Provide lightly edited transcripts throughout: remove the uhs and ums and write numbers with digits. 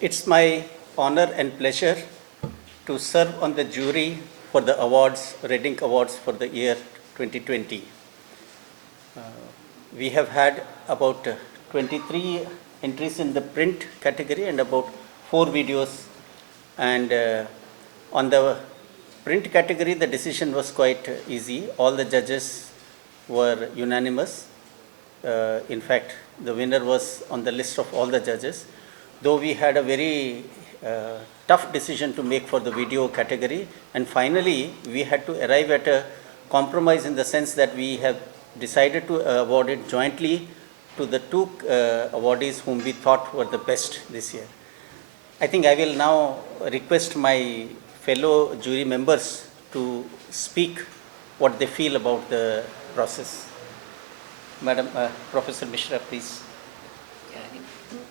It's my honor and pleasure to serve on the jury for the awards, Red Ink Awards for the year 2020. We have had about 23 entries in the print category and about 4 videos. And on the print category, the decision was quite easy. All the judges were unanimous. In fact, the winner was on the list of all the judges. Though we had a very tough decision to make for the video category, and finally we had to arrive at a compromise in the sense that we have decided to award it jointly to the two awardees whom we thought were the best this year. I think I will now request my fellow jury members to speak what they feel about the process. Madam Professor Mishra, please.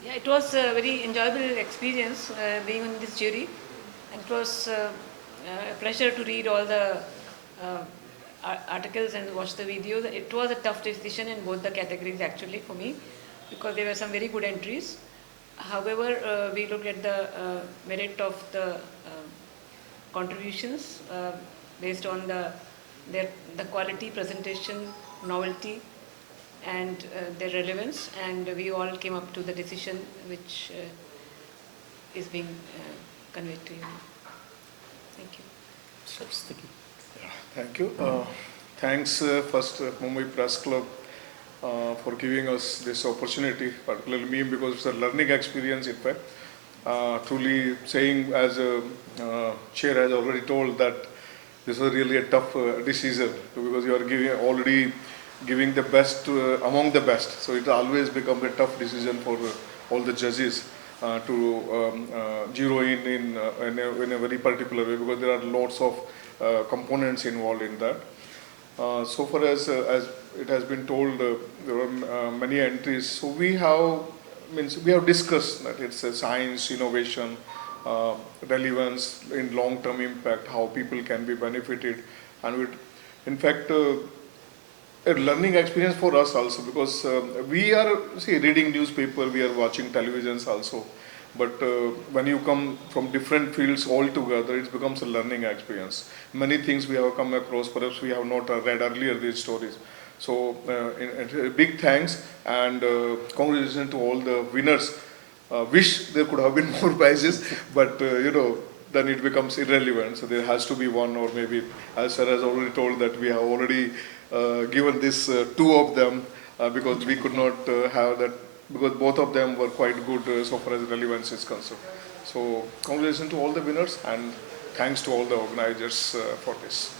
Yeah, it was a very enjoyable experience being in this jury, and it was a pleasure to read all the articles and watch the videos. It was a tough decision in both the categories actually for me, because there were some very good entries. However, we looked at the merit of the contributions based on the quality, presentation, novelty, and their relevance, and we all came up to the decision which is being conveyed to you. Thank you. Yeah, thank you. Thanks first Mumbai Press Club for giving us this opportunity, particularly me, because it's a learning experience in fact. Truly saying, as chair has already told, that this was really a tough decision, because you are already giving the best among the best, so it always becomes a tough decision for all the judges to zero in a very particular way, because there are lots of components involved in that. So far as it has been told, there are many entries. So we have discussed that it's a science, innovation, relevance in long-term impact, how people can be benefited, and in fact a learning experience for us also, because we are reading newspaper, we are watching televisions also, but when you come from different fields altogether, it becomes a learning experience. Many things we have come across, perhaps we have not read earlier these stories. So big thanks and congratulations to all the winners. Wish there could have been more prizes, but then it becomes irrelevant. So there has to be one, or maybe, as sir has already told, that we have already given this two of them because we could not have that, because both of them were quite good so far as relevance is concerned. So congratulations to all the winners, and thanks to all the organizers for this.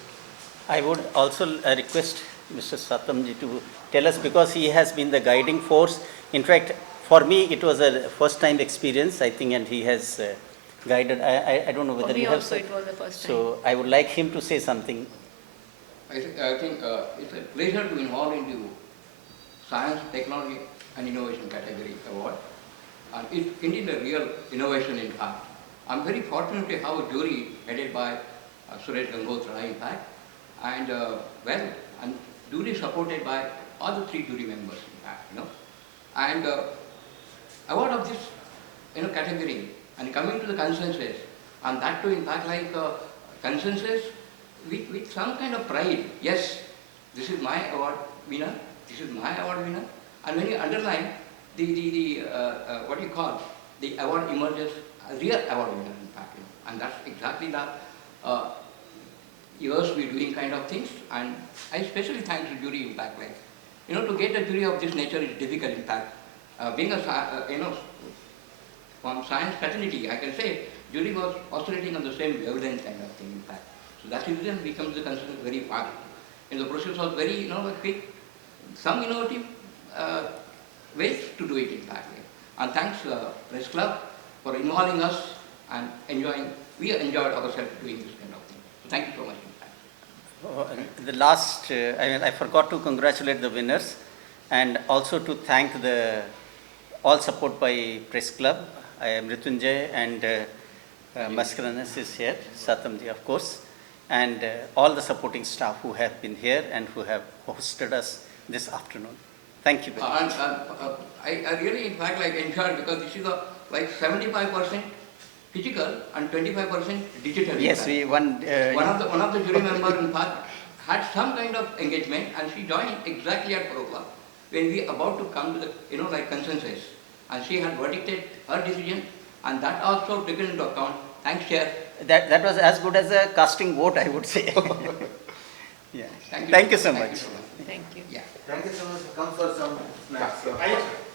I would also request Mr. Satamji to tell us, because he has been the guiding force. In fact, for me it was a first time experience, I think, and he has guided. I don't know whether you have. Also it was the first time. So I would like him to say something. I think it's a pleasure to involve into Science, Technology and Innovation category award, and it's indeed a real innovation in fact. I'm very fortunate to have a jury headed by Suresh Gangotra in fact, and and duly supported by all the 3 jury members in fact, and award of this category, and coming to the consensus, and that too in fact like consensus with some kind of pride. Yes, this is my award winner, this is my award winner, and when you underline the what you call, the award emerges a real award winner in fact, and that's exactly the years we're doing kind of things. And I especially thank the jury in fact, like, to get a jury of this nature is difficult in fact. Being a from science fraternity, I can say jury was oscillating on the same wavelength kind of thing in fact. So that reason becomes the concern very fast. And the process was very, quick, some innovative ways to do it in fact. And thanks Press Club for involving us and we enjoyed ourselves doing this kind of thing. So thank you so much in fact. The last, I forgot to congratulate the winners, and also to thank all support by Press Club. I am Ritunjay, and Maskaranas is here, Satamji of course, and all the supporting staff who have been here and who have hosted us this afternoon. Thank you very much. I really in fact like enjoyed, because this is the like 75% physical and 25% digital. in Yes, fact. we one. One of the jury member in fact had some kind of engagement and she joined exactly at 4 o'clock when we about to come to the like consensus, and she had verdicted her decision and that also taken into account. Thanks, Chair. That was as good as a casting vote, I would say. Yeah. Thank you. Thank you so Thank much. you so much. Thank you. Yeah. Thank you so much. Come for some snacks.